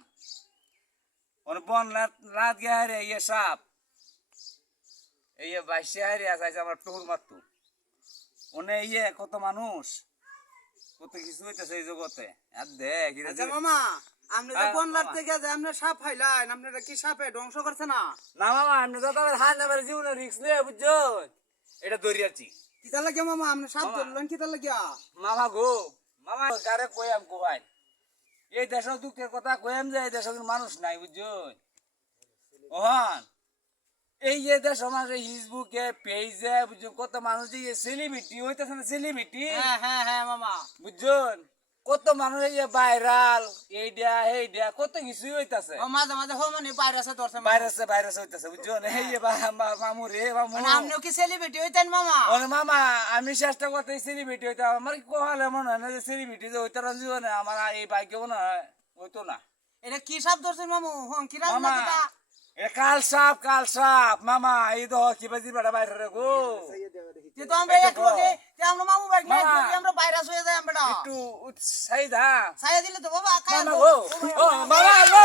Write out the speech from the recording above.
গেছিলাম বন রাত গে হারে ইয়ে সাপ এই বাইশে হারে আছে আমার টুকুর মারতো ইয়ে কত মানুষ কত কিছু হইতেছে এই জগতে আর দেখ আচ্ছা মামা আপনি যে বনলার থেকে যে আপনি সাপ ফাইলাইন আপনারা কি সাপে ধ্বংস করছে না? না মামা আপনি তো তোমার হাত নেবার জীবনে রিক্স নিয়ে বুঝছো এটা দরিয়াছি কিতা লাগে মামা আপনি সাপ ধরলেন কিতা লাগিয়া? মামা গো মামা গারে কইয়াম কোয়াই এই দেশের দুঃখের কথা কইয়াম যে এই দেশের মানুষ নাই বুঝছো ওহান এই যে দেশ আমাদের ফেসবুকে পেজে বুঝছো কত মানুষ যে সেলিব্রিটি হইতেছে না সেলিব্রিটি হ্যাঁ মামা বুঝছেন কত মানুষ এই ভাইরাল এইটা কত কিছু হইতাছে ও মাঝে মাঝে হো মানে ভাইরাসে ধরছে ভাইরাস হইতাছে বুঝছেন এই যে মামু রে মামু মানে আপনিও কি সেলিব্রিটি হইতেন মামা? ওরে মামা আমি চেষ্টা করতে সেলিব্রিটি হইতাম আমার কোহালে মনে হয় না যে সেলিব্রিটি যে হইতাম জীবনে আমার এই ভাগ্য মনে হয় হইতো না। এটা কি সাপ ধরছেন মামু? হন কি রাজ মামা নাকি? এ কাল সাপ মামা এই তো কি বাজি বেড়া বাইরে রে গো যে তো আমরা এক লগে যে আমরা মামু ভাই না আমরা ভাইরাস হয়ে যাই আমরা একটু উৎসাহিত ছায়া দিলে তো বাবা মামা গো ও মামা গো